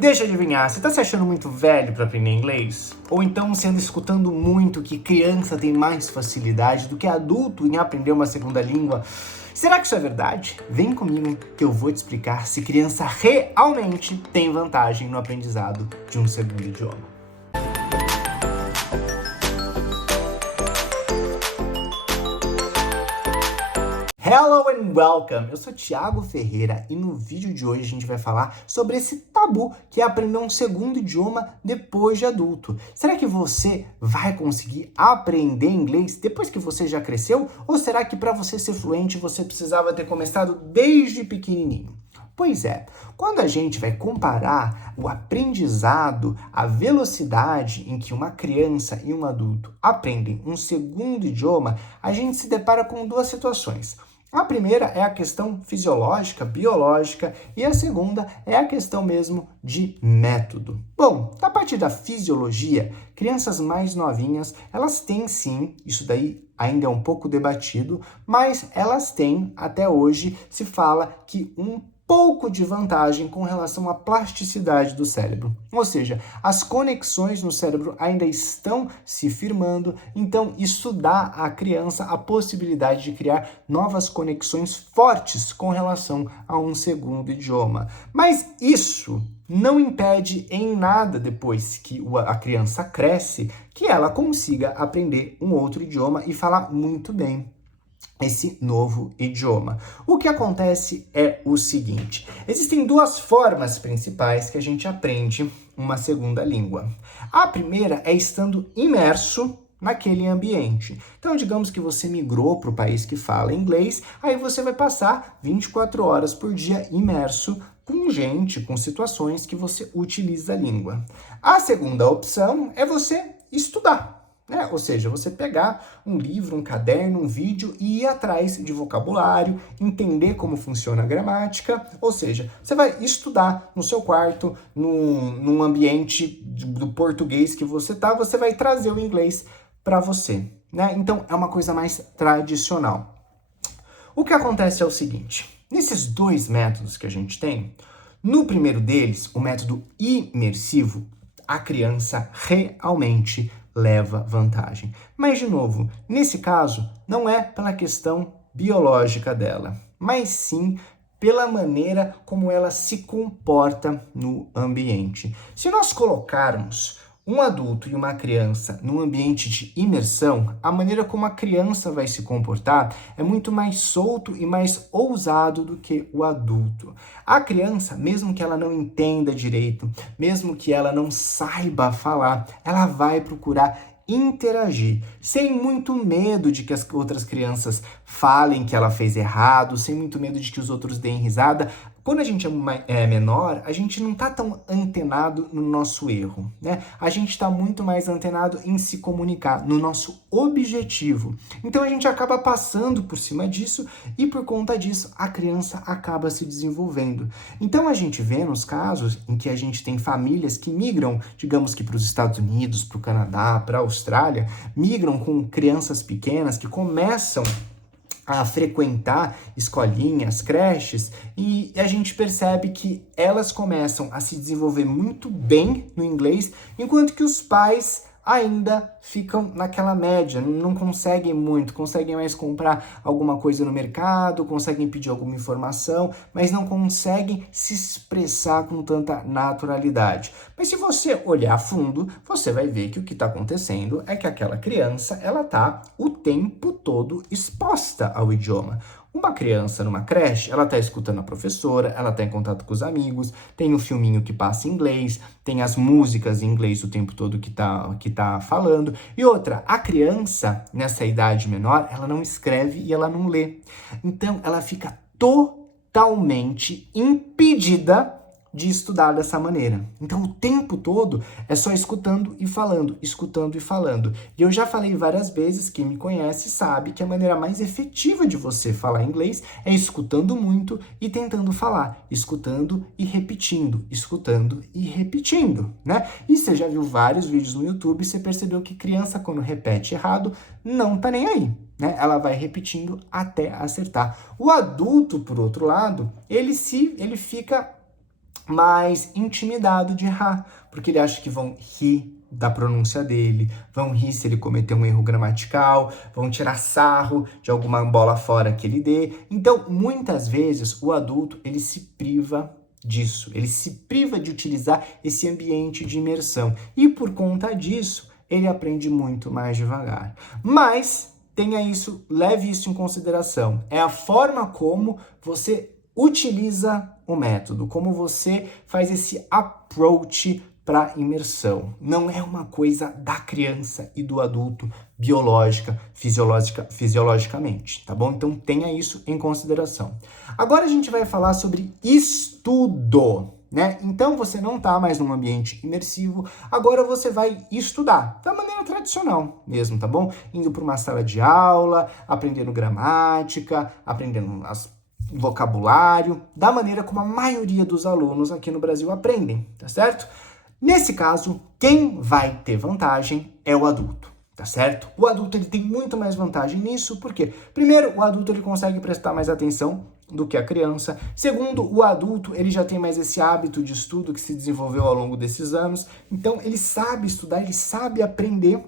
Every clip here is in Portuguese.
Deixa eu adivinhar, você tá se achando muito velho para aprender inglês? Ou então você anda escutando muito que criança tem mais facilidade do que adulto em aprender uma segunda língua? Será que isso é verdade? Vem comigo que eu vou te explicar se criança realmente tem vantagem no aprendizado de um segundo idioma. Hello and welcome! Eu sou Thiago Ferreira e no vídeo de hoje a gente vai falar sobre esse tabu que é aprender um segundo idioma depois de adulto. Será que você vai conseguir aprender inglês depois que você já cresceu? Ou será que para você ser fluente você precisava ter começado desde pequenininho? Pois é, quando a gente vai comparar o aprendizado, a velocidade em que uma criança e um adulto aprendem um segundo idioma, a gente se depara com duas situações. A primeira é a questão fisiológica, biológica, e a segunda é a questão mesmo de método. Bom, na parte da fisiologia, crianças mais novinhas, elas têm sim, isso daí ainda é um pouco debatido, mas elas têm, até hoje, se fala que um pouco de vantagem com relação à plasticidade do cérebro. Ou seja, as conexões no cérebro ainda estão se firmando, então isso dá à criança a possibilidade de criar novas conexões fortes com relação a um segundo idioma. Mas isso não impede em nada, depois que a criança cresce, que ela consiga aprender um outro idioma e falar muito bem esse novo idioma. O que acontece é o seguinte: existem duas formas principais que a gente aprende uma segunda língua. A primeira é estando imerso naquele ambiente. Então, digamos que você migrou para o país que fala inglês, aí você vai passar 24 horas por dia imerso com gente, com situações que você utiliza a língua. A segunda opção é você estudar. Ou seja, você pegar um livro, um caderno, um vídeo e ir atrás de vocabulário, entender como funciona a gramática, ou seja, você vai estudar no seu quarto, num ambiente do português que você vai trazer o inglês para você, Então, é uma coisa mais tradicional. O que acontece é o seguinte: nesses dois métodos que a gente tem, no primeiro deles, o método imersivo, a criança realmente leva vantagem. Mas, de novo, nesse caso, não é pela questão biológica dela, mas sim pela maneira como ela se comporta no ambiente. Se nós colocarmos um adulto e uma criança num ambiente de imersão, a maneira como a criança vai se comportar é muito mais solto e mais ousado do que o adulto. A criança, mesmo que ela não entenda direito, mesmo que ela não saiba falar, ela vai procurar interagir, sem muito medo de que as outras crianças falem que ela fez errado, sem muito medo de que os outros deem risada. Quando a gente é menor, a gente não tá tão antenado no nosso erro, A gente tá muito mais antenado em se comunicar, no nosso objetivo. Então a gente acaba passando por cima disso e por conta disso a criança acaba se desenvolvendo. Então a gente vê nos casos em que a gente tem famílias que migram, digamos que para os Estados Unidos, para o Canadá, para a Austrália, migram com crianças pequenas que começam a frequentar escolinhas, creches, e a gente percebe que elas começam a se desenvolver muito bem no inglês, enquanto que os pais ainda ficam naquela média, não conseguem muito, conseguem mais comprar alguma coisa no mercado, conseguem pedir alguma informação, mas não conseguem se expressar com tanta naturalidade. Mas se você olhar a fundo, você vai ver que o que está acontecendo é que aquela criança, ela está o tempo todo exposta ao idioma. Uma criança numa creche, ela tá escutando a professora, ela tá em contato com os amigos, tem o filminho que passa em inglês, tem as músicas em inglês o tempo todo que tá falando. E outra, a criança, nessa idade menor, ela não escreve e ela não lê. Então, ela fica totalmente impedida de estudar dessa maneira. Então, o tempo todo é só escutando e falando, escutando e falando. E eu já falei várias vezes, quem me conhece sabe que a maneira mais efetiva de você falar inglês é escutando muito e tentando falar, escutando e repetindo, escutando e repetindo, E você já viu vários vídeos no YouTube e você percebeu que criança, quando repete errado, não tá nem aí. Ela vai repetindo até acertar. O adulto, por outro lado, ele fica mais intimidado de errar, porque ele acha que vão rir da pronúncia dele, vão rir se ele cometer um erro gramatical, vão tirar sarro de alguma bola fora que ele dê. Então, muitas vezes, o adulto, ele se priva disso, ele se priva de utilizar esse ambiente de imersão. E por conta disso, ele aprende muito mais devagar. Mas tenha isso, leve isso em consideração. É a forma como você utiliza o método, como você faz esse approach para imersão. Não é uma coisa da criança e do adulto biológica, fisiologicamente, tá bom? Então tenha isso em consideração. Agora a gente vai falar sobre estudo, né? Então você não está mais num ambiente imersivo, agora você vai estudar da maneira tradicional mesmo, tá bom? Indo para uma sala de aula, aprendendo gramática, aprendendo vocabulário, da maneira como a maioria dos alunos aqui no Brasil aprendem, tá certo? Nesse caso, quem vai ter vantagem é o adulto, tá certo? O adulto ele tem muito mais vantagem nisso, porque primeiro, o adulto ele consegue prestar mais atenção do que a criança. Segundo, o adulto ele já tem mais esse hábito de estudo que se desenvolveu ao longo desses anos. Então, ele sabe estudar, ele sabe aprender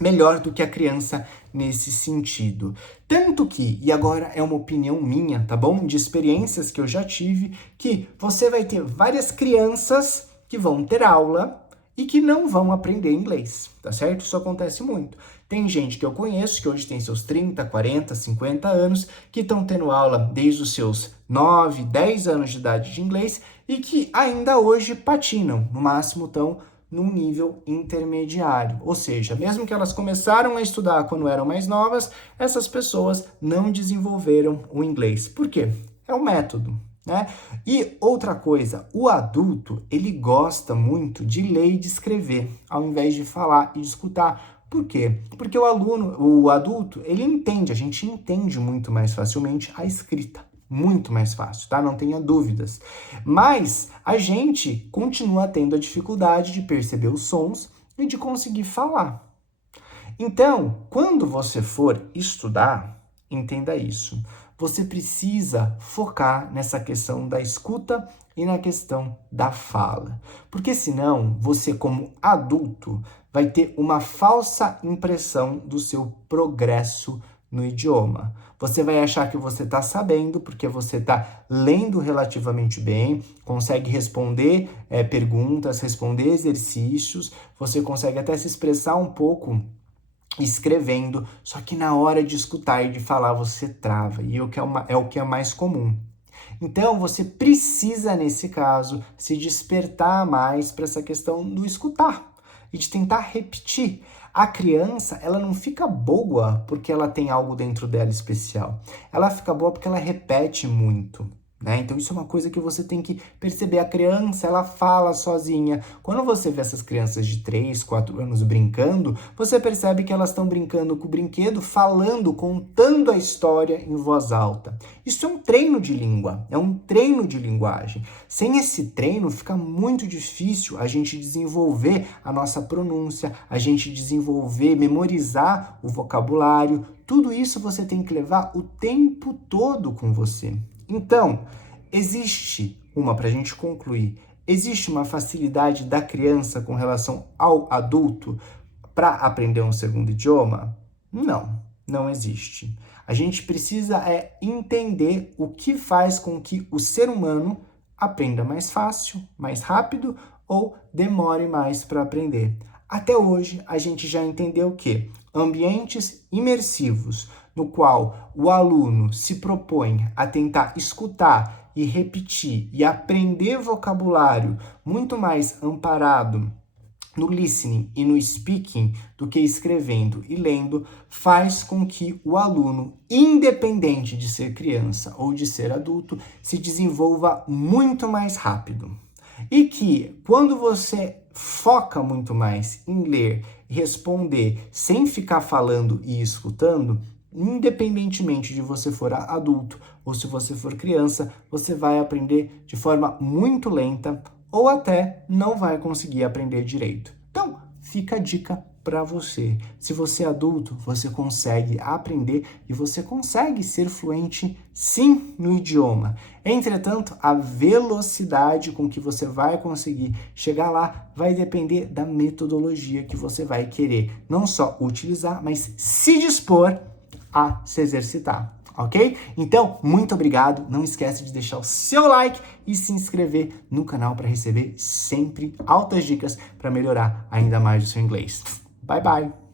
melhor do que a criança nesse sentido. Tanto que, e agora é uma opinião minha, tá bom? De experiências que eu já tive, que você vai ter várias crianças que vão ter aula e que não vão aprender inglês, tá certo? Isso acontece muito. Tem gente que eu conheço, que hoje tem seus 30, 40, 50 anos, que estão tendo aula desde os seus 9, 10 anos de idade de inglês e que ainda hoje patinam, no máximo estão num nível intermediário. Ou seja, mesmo que elas começaram a estudar quando eram mais novas, essas pessoas não desenvolveram o inglês. Por quê? É um método, né? E outra coisa, o adulto, ele gosta muito de ler e de escrever, ao invés de falar e de escutar. Por quê? Porque o adulto, ele entende, a gente entende muito mais facilmente a escrita. Muito mais fácil, tá? Não tenha dúvidas. Mas a gente continua tendo a dificuldade de perceber os sons e de conseguir falar. Então, quando você for estudar, entenda isso. Você precisa focar nessa questão da escuta e na questão da fala. Porque senão, você como adulto vai ter uma falsa impressão do seu progresso no idioma. Você vai achar que você está sabendo porque você está lendo relativamente bem, consegue responder perguntas, responder exercícios, você consegue até se expressar um pouco escrevendo, só que na hora de escutar e de falar você trava, e é o que é mais comum. Então, você precisa, nesse caso, se despertar mais para essa questão do escutar e de tentar repetir. A criança, ela não fica boa porque ela tem algo dentro dela especial. Ela fica boa porque ela repete muito, né? Então, isso é uma coisa que você tem que perceber. A criança, ela fala sozinha. Quando você vê essas crianças de 3, 4 anos brincando, você percebe que elas estão brincando com o brinquedo, falando, contando a história em voz alta. Isso é um treino de língua, é um treino de linguagem. Sem esse treino, fica muito difícil a gente desenvolver a nossa pronúncia, a gente desenvolver, memorizar o vocabulário. Tudo isso você tem que levar o tempo todo com você. Então, para a gente concluir, existe uma facilidade da criança com relação ao adulto para aprender um segundo idioma? Não, não existe. A gente precisa entender o que faz com que o ser humano aprenda mais fácil, mais rápido ou demore mais para aprender. Até hoje, a gente já entendeu que ambientes imersivos, no qual o aluno se propõe a tentar escutar e repetir e aprender vocabulário muito mais amparado no listening e no speaking do que escrevendo e lendo, faz com que o aluno, independente de ser criança ou de ser adulto, se desenvolva muito mais rápido. E que quando você foca muito mais em ler e responder sem ficar falando e escutando, independentemente de você for adulto ou se você for criança, você vai aprender de forma muito lenta ou até não vai conseguir aprender direito. Então, fica a dica para você. Se você é adulto, você consegue aprender e você consegue ser fluente sim no idioma. Entretanto, a velocidade com que você vai conseguir chegar lá vai depender da metodologia que você vai querer não só utilizar, mas se dispor a se exercitar. Ok? Então, muito obrigado. Não esquece de deixar o seu like e se inscrever no canal para receber sempre altas dicas para melhorar ainda mais o seu inglês. Bye, bye!